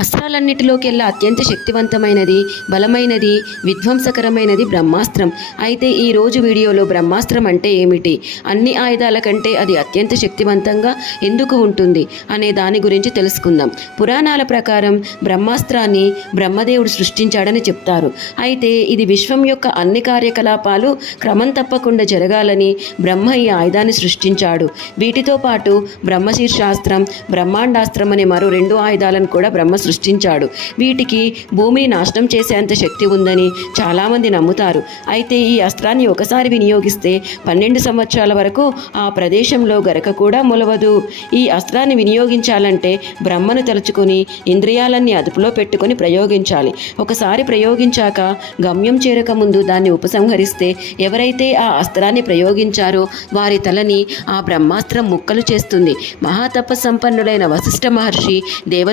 అస్త్రాలన్నిటిలోకెల్లా అత్యంత శక్తివంతమైనది, బలమైనది, విధ్వంసకరమైనది బ్రహ్మాస్త్రం. అయితే ఈ రోజు వీడియోలో బ్రహ్మాస్త్రం అంటే ఏమిటి, అన్ని ఆయుధాల కంటే అది అత్యంత శక్తివంతంగా ఎందుకు ఉంటుంది అనే దాని గురించి తెలుసుకుందాం. పురాణాల ప్రకారం బ్రహ్మాస్త్రాన్ని బ్రహ్మదేవుడు సృష్టించాడని చెప్తారు. అయితే ఇది విశ్వం యొక్క అన్ని కార్యకలాపాలు క్రమం తప్పకుండా జరగాలని బ్రహ్మ ఈ ఆయుధాన్ని సృష్టించాడు. వీటితో పాటు బ్రహ్మశీర్షాస్త్రం, బ్రహ్మాండాస్త్రం అనే మరో 2 ఆయుధాలను కూడా బ్రహ్మ సృష్టించాడు. వీటికి భూమిని నాశనం చేసేంత శక్తి ఉందని చాలామంది నమ్ముతారు. అయితే ఈ అస్త్రాన్ని ఒకసారి వినియోగిస్తే 12 సంవత్సరాల వరకు ఆ ప్రదేశంలో గరక కూడా మొలవదు. ఈ అస్త్రాన్ని వినియోగించాలంటే బ్రహ్మను తలుచుకొని ఇంద్రియాలన్నీ అదుపులో పెట్టుకొని ప్రయోగించాలి. ఒకసారి ప్రయోగించాక గమ్యం చేరక ముందు దాన్ని ఉపసంహరిస్తే ఎవరైతే ఆ అస్త్రాన్ని ప్రయోగించారో వారి తలని ఆ బ్రహ్మాస్త్రం ముక్కలు చేస్తుంది. మహాతప సంపన్నుడైన వశిష్ఠ మహర్షి దేవ